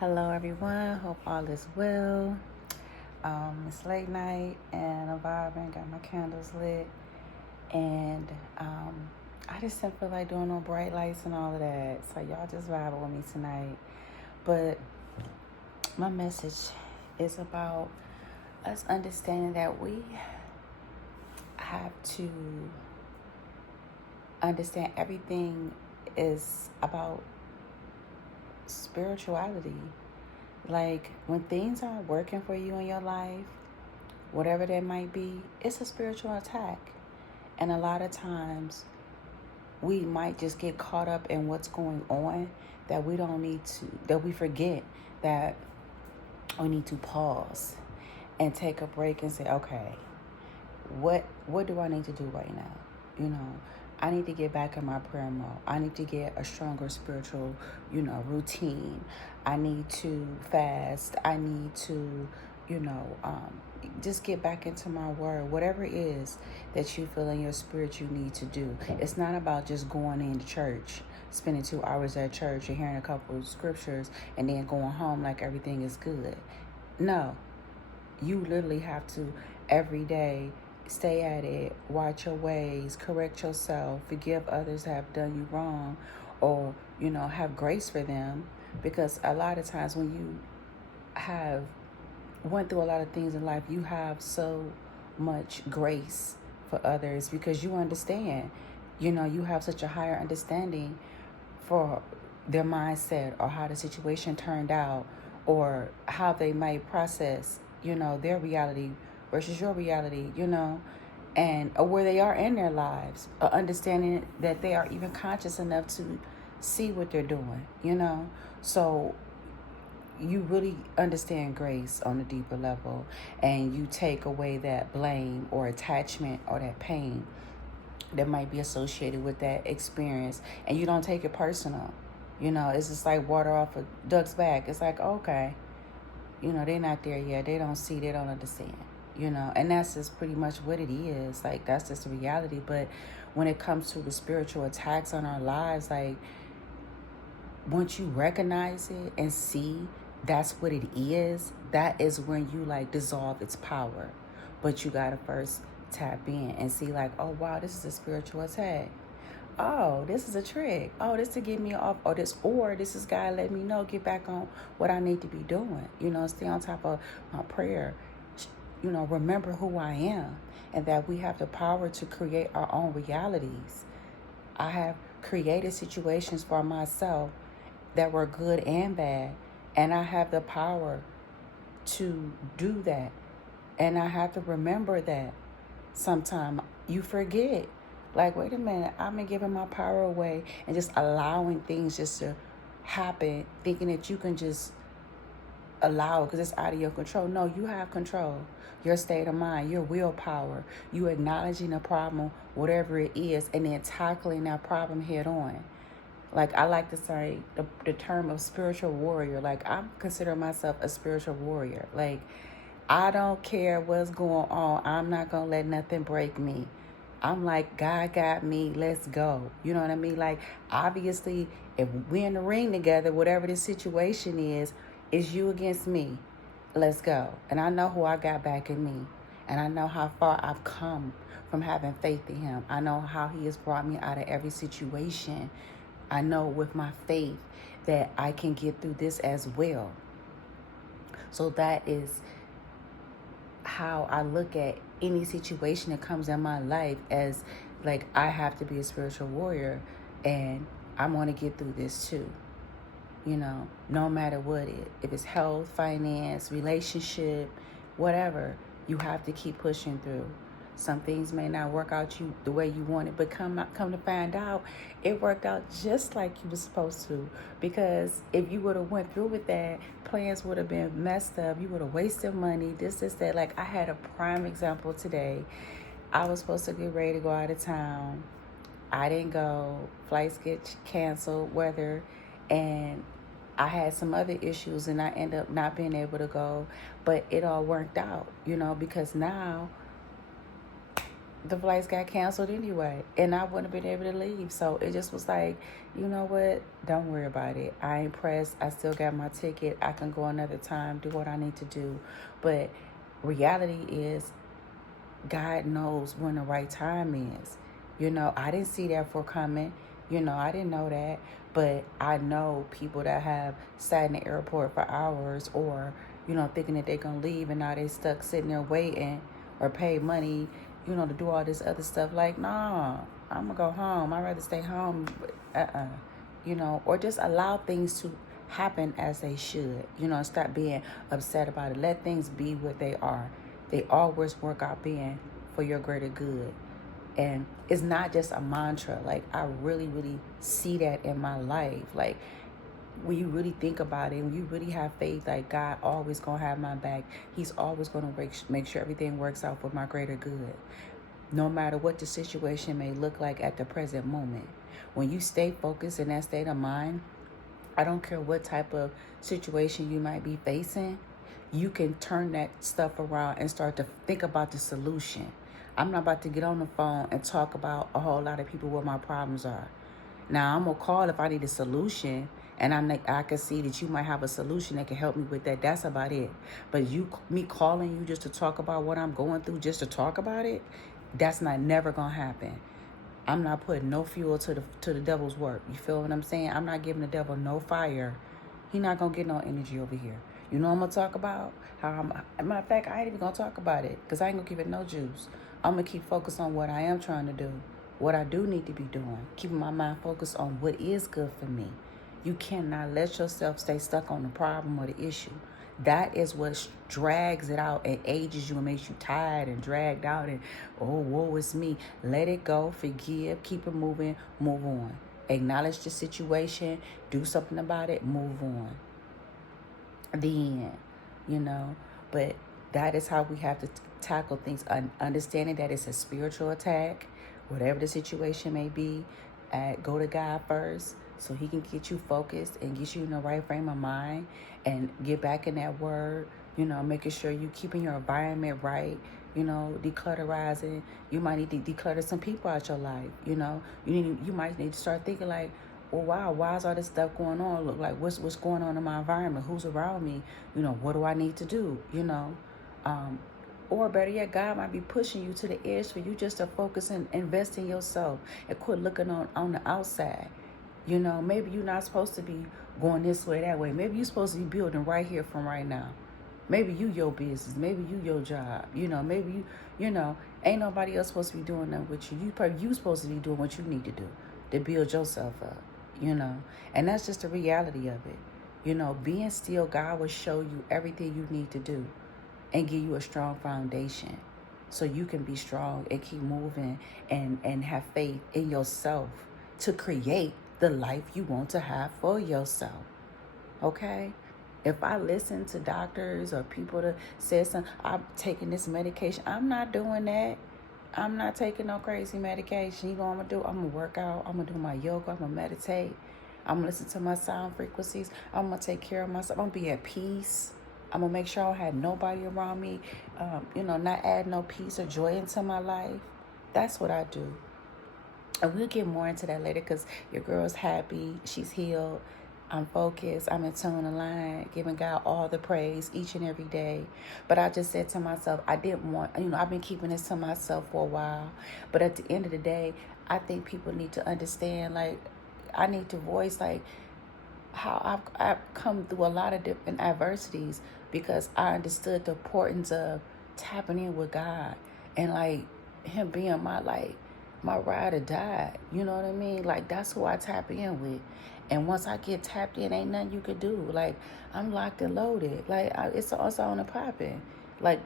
Hello, everyone. Hope all is well. It's late night and I'm vibing. Got my candles lit, and I just didn't feel like doing no bright lights and all of that. So y'all just vibing with me tonight. But my message is about us understanding that we have to understand everything is about spirituality. Like when things aren't working for you in your life, whatever that might be, it's a spiritual attack. And a lot of times we might just get caught up in what's going on that we don't need to, that we forget that we need to pause and take a break and say, okay, what do I need to do right now? I need to get back in my prayer mode. I need to get a stronger spiritual, routine. I need to fast. I need to, just get back into my word. Whatever it is that you feel in your spirit you need to do. It's not about just going into church, spending 2 hours at church and hearing a couple of scriptures and then going home like everything is good. No, you literally have to every day stay at it, watch your ways, correct yourself, forgive others that have done you wrong, or have grace for them, because a lot of times when you have went through a lot of things in life, you have so much grace for others because you understand, you have such a higher understanding for their mindset or how the situation turned out or how they might process their reality versus your reality, and or where they are in their lives, or understanding that they are even conscious enough to see what they're doing, so you really understand grace on a deeper level, and you take away that blame or attachment or that pain that might be associated with that experience, and you don't take it personal. It's just like water off a duck's back. It's like, okay, they're not there yet. They don't see, they don't understand, and that's just pretty much what it is. Like, that's just the reality. But when it comes to the spiritual attacks on our lives, like, once you recognize it and see that's what it is, that is when you like dissolve its power. But you gotta first tap in and see like, oh wow, this is a spiritual attack. Oh, this is a trick. Oh, this to get me off. This is God let me know, get back on what I need to be doing. Stay on top of my prayer. Remember who I am, and that we have the power to create our own realities. I have created situations for myself that were good and bad, and I have the power to do that. And I have to remember that. Sometimes you forget. Like, wait a minute, I've been giving my power away and just allowing things just to happen, thinking that you can just allow it because it's out of your control. No, you have control. Your state of mind, your willpower, you acknowledging a problem, whatever it is, and then tackling that problem head on. Like, I like to say the term of spiritual warrior. Like, I consider myself a spiritual warrior. Like, I don't care what's going on. I'm not going to let nothing break me. I'm like, God got me. Let's go. You know what I mean? Like, obviously, if we're in the ring together, whatever the situation is you against me. Let's go. And I know who I got back in me. And I know how far I've come from having faith in him. I know how he has brought me out of every situation. I know with my faith that I can get through this as well. So that is how I look at any situation that comes in my life, as like, I have to be a spiritual warrior, and I want to get through this too. No matter what if it's health, finance, relationship, whatever, you have to keep pushing through. Some things may not work out the way you want it, but come to find out, it worked out just like you were supposed to. Because if you would have went through with that, plans would have been messed up. You would have wasted money, this, that. Like, I had a prime example today. I was supposed to get ready to go out of town. I didn't go. Flights get canceled, weather, and I had some other issues, and I ended up not being able to go. But it all worked out, because now the flights got canceled anyway, and I wouldn't have been able to leave. So it just was like, you know what? Don't worry about it. I ain't pressed. I still got my ticket. I can go another time, do what I need to do. But reality is, God knows when the right time is. I didn't see that for coming. I didn't know that. But I know people that have sat in the airport for hours, or, thinking that they're going to leave, and now they stuck sitting there waiting, or paid money, to do all this other stuff. Like, nah, I'm going to go home. I'd rather stay home. Or just allow things to happen as they should. Stop being upset about it. Let things be what they are. They always work out being for your greater good. And it's not just a mantra. Like, I really, really see that in my life. Like, when you really think about it, when you really have faith, like, God always gonna have my back. He's always gonna make sure everything works out for my greater good, no matter what the situation may look like at the present moment. When you stay focused in that state of mind, I don't care what type of situation you might be facing, you can turn that stuff around and start to think about the solution. I'm not about to get on the phone and talk about a whole lot of people what my problems are. Now, I'm going to call if I need a solution, and I can see that you might have a solution that can help me with that. That's about it. But me calling you just to talk about what I'm going through, just to talk about it, that's never going to happen. I'm not putting no fuel to the devil's work. You feel what I'm saying? I'm not giving the devil no fire. He not going to get no energy over here. You know what I'm going to talk about? Matter of fact, I ain't even going to talk about it, because I ain't going to give it no juice. I'm going to keep focused on what I am trying to do, what I do need to be doing, keeping my mind focused on what is good for me. You cannot let yourself stay stuck on the problem or the issue. That is what drags it out and ages you and makes you tired and dragged out and, oh, woe is me. Let it go, forgive, keep it moving, move on. Acknowledge the situation, do something about it, move on. The end, But that is how we have to tackle things, understanding that it's a spiritual attack, whatever the situation may be. Go to God first, so he can get you focused and get you in the right frame of mind, and get back in that word, making sure you keeping your environment right, declutterizing. You might need to declutter some people out your life. You might need to start thinking like, well, wow, why is all this stuff going on? Look, like, what's going on in my environment? Who's around me? What do I need to do? Or better yet, God might be pushing you to the edge for you just to focus and invest in yourself and quit looking on the outside. Maybe you're not supposed to be going this way, that way. Maybe you're supposed to be building right here from right now. Maybe you your business. Maybe you your job. Maybe ain't nobody else supposed to be doing that with you. You supposed to be doing what you need to do to build yourself up, And that's just the reality of it. Being still, God will show you everything you need to do and give you a strong foundation so you can be strong and keep moving and have faith in yourself to create the life you want to have for yourself. Okay? If I listen to doctors or people that say something, I'm taking this medication, I'm not doing that. I'm not taking no crazy medication. You know what I'm going to do? I'm going to work out. I'm going to do my yoga. I'm going to meditate. I'm going to listen to my sound frequencies. I'm going to take care of myself. I'm going to be at peace. I'm going to make sure I don't have nobody around me, not add no peace or joy into my life. That's what I do. And we'll get more into that later, because your girl's happy. She's healed. I'm focused. I'm in tune, aligned, giving God all the praise each and every day. But I just said to myself, I didn't want, I've been keeping this to myself for a while. But at the end of the day, I think people need to understand, like, I need to voice, like, how I've come through a lot of different adversities, because I understood the importance of tapping in with God and, like, him being my ride or die. You know what I mean? Like, that's who I tap in with. And once I get tapped in, ain't nothing you could do. Like, I'm locked and loaded. Like, it's on and popping. Like,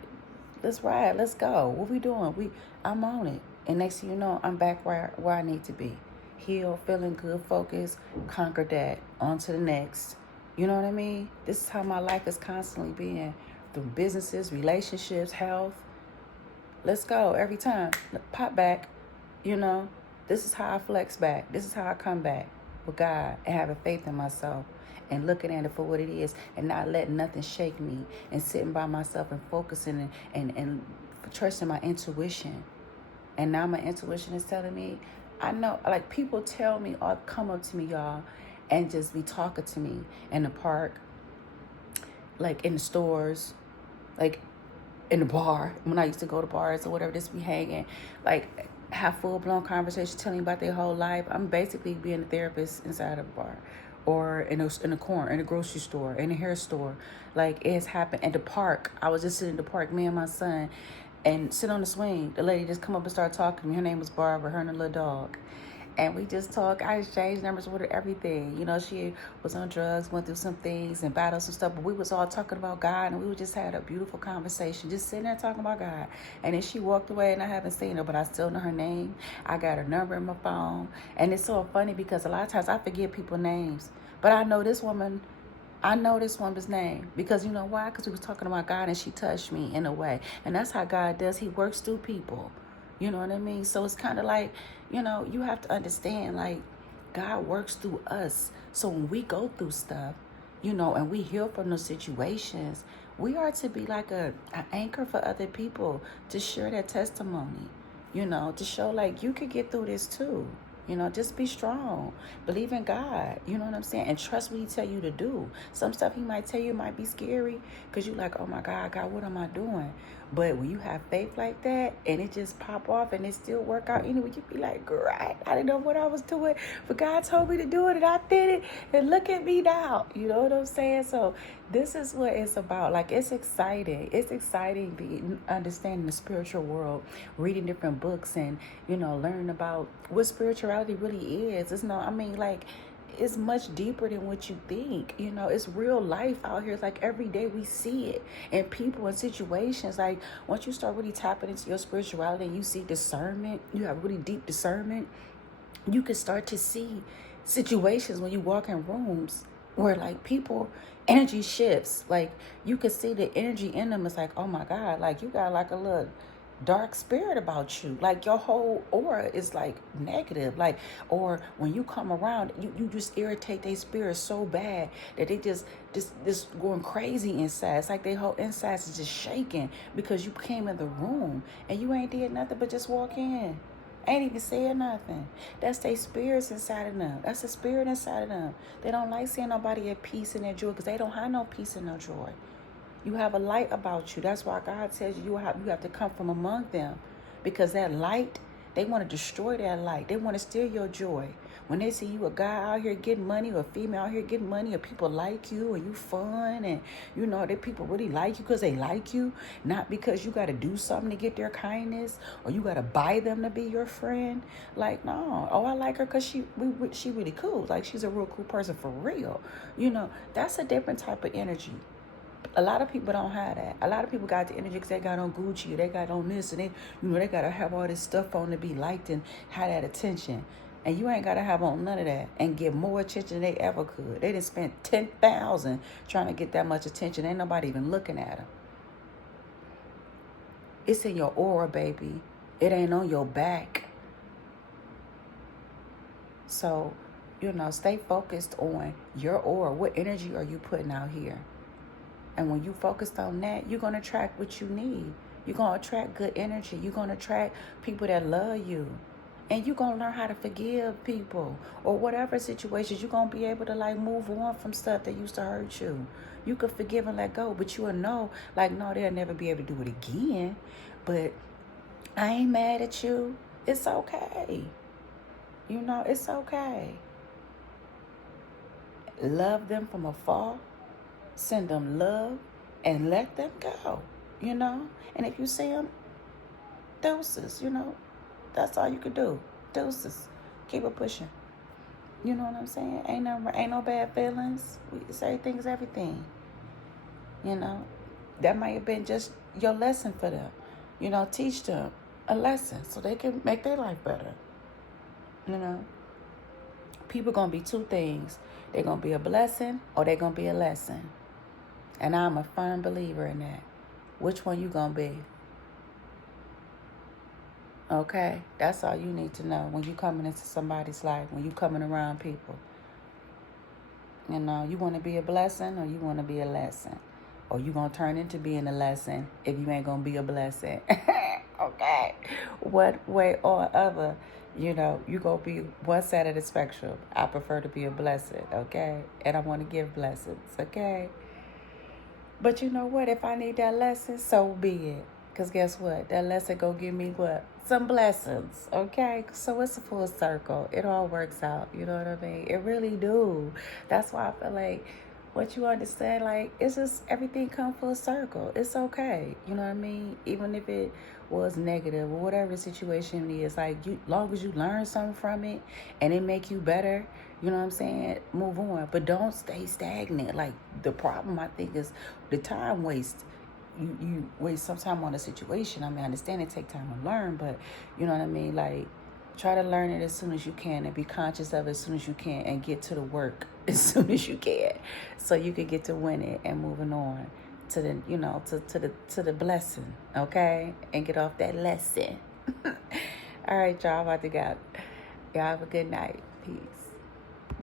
let's ride. Let's go. What we doing? I'm on it. And next thing you know, I'm back where I need to be. Heal, feeling good, focused, conquer that. On to the next. You know what I mean? This is how my life is constantly being. Through businesses, relationships, health. Let's go. Every time. Pop back. This is how I flex back. This is how I come back with God and having faith in myself and looking at it for what it is and not letting nothing shake me and sitting by myself and focusing and trusting my intuition. And now my intuition is telling me, I know, like people tell me or come up to me, y'all, and just be talking to me in the park, like in the stores, like in the bar, when I used to go to bars or whatever, just be hanging, like have full-blown conversations telling me about their whole life. I'm basically being a therapist inside of a bar or in a corner, in a grocery store, in a hair store. Like it's happened at the park. I was just sitting in the park, me and my son, and sit on the swing. The lady just come up and start talking to me. Her name was Barbara, her and her little dog. And we just talk. I exchanged numbers with her, everything. You know, she was on drugs, went through some things and battled some stuff. But we was all talking about God, and we just had a beautiful conversation, just sitting there talking about God. And then she walked away, and I haven't seen her, but I still know her name. I got her number in my phone. And it's so funny because a lot of times I forget people's names. But I know this woman's name because you know why? Because we was talking about God and she touched me in a way. And that's how God does. He works through people. You know what I mean? So it's kind of like, you know, you have to understand, like, God works through us. So when we go through stuff, you know, and we heal from those situations, we are to be like an anchor for other people to share their testimony, you know, to show like you could get through this too. You know, just be strong. Believe in God. You know what I'm saying? And trust what he tell you to do. Some stuff he might tell you might be scary because you're like, oh my God, what am I doing? But when you have faith like that and it just pop off and it still work out anyway, you be like, great. I didn't know what I was doing, but God told me to do it and I did it. And look at me now. You know what I'm saying? So this is what it's about. Like, it's exciting. It's exciting understanding the spiritual world, reading different books and, you know, learning about what spirituality really is. It's not, I mean, like, it's much deeper than what you think. You know, it's real life out here. It's like every day we see it in people and situations. Like once you start really tapping into your spirituality and you see discernment, you have really deep discernment, you can start to see situations when you walk in rooms where like people energy shifts. Like you can see the energy in them. It's like, oh my God, like you got like a little dark spirit about you. Like your whole aura is like negative. Like, or when you come around, you just irritate their spirit so bad that they just going crazy inside. It's like their whole insides is just shaking because you came in the room and you ain't did nothing but just walk in. Ain't even said nothing. That's their spirits inside of them. That's the spirit inside of them. They don't like seeing nobody at peace and their joy because they don't have no peace and no joy. You have a light about you. That's why God tells you you have to come from among them. Because that light, they want to destroy that light. They want to steal your joy. When they see you a guy out here getting money or a female out here getting money or people like you and you fun and you know that people really like you because they like you, not because you got to do something to get their kindness or you got to buy them to be your friend. Like, no. Oh, I like her because she really cool. Like, she's a real cool person for real. You know, that's a different type of energy. A lot of people don't have that. A lot of people got the energy because they got on Gucci, they got on this, and they, you know, they gotta have all this stuff on to be liked and have that attention. And you ain't gotta have on none of that and get more attention than they ever could. They done spent $10,000 trying to get that much attention. Ain't nobody even looking at them. It's in your aura, baby. It ain't on your back. So, you know, stay focused on your aura. What energy are you putting out here? And when you focused on that, you're going to attract what you need. You're going to attract good energy. You're going to attract people that love you. And you're going to learn how to forgive people or whatever situations. You're going to be able to like move on from stuff that used to hurt you. You could forgive and let go, but you will know like, no, they'll never be able to do it again. But I ain't mad at you. It's okay. You know, it's okay. Love them from afar. Send them love and let them go, you know? And if you see them, deuces, you know? That's all you could do. Deuces. Keep it pushing. You know what I'm saying? Ain't no bad feelings. We say things, everything. You know? That might have been just your lesson for them. You know, teach them a lesson so they can make their life better. You know? People gonna be two things. They're gonna be a blessing or they're gonna be a lesson. And I'm a firm believer in that. Which one you gonna be? Okay? That's all you need to know when you coming into somebody's life, when you coming around people. You know, you want to be a blessing or you want to be a lesson? Or you gonna turn into being a lesson if you ain't gonna be a blessing? Okay, one way or other, you gonna be one side of the spectrum. I prefer to be a blessing, okay, and I want to give blessings, okay. But you know what? If I need that lesson, so be it. Cause guess what? That lesson go give me what? Some blessings, okay? So it's a full circle. It all works out. You know what I mean? It really do. That's why I feel like what you understand, like it's just everything come full circle. It's okay. You know what I mean? Even if it was negative or whatever the situation is, like you, long as you learn something from it and it make you better, you know what I'm saying? Move on, but don't stay stagnant. Like the problem I think is the time waste. You waste some time on a situation. I mean, I understand it take time to learn, but you know what I mean. Like try to learn it as soon as you can and be conscious of it as soon as you can and get to the work as soon as you can, so you can get to winning and moving on to the to the blessing, okay, and get off that lesson. All right, y'all, I'm about to go. Y'all have a good night. Peace.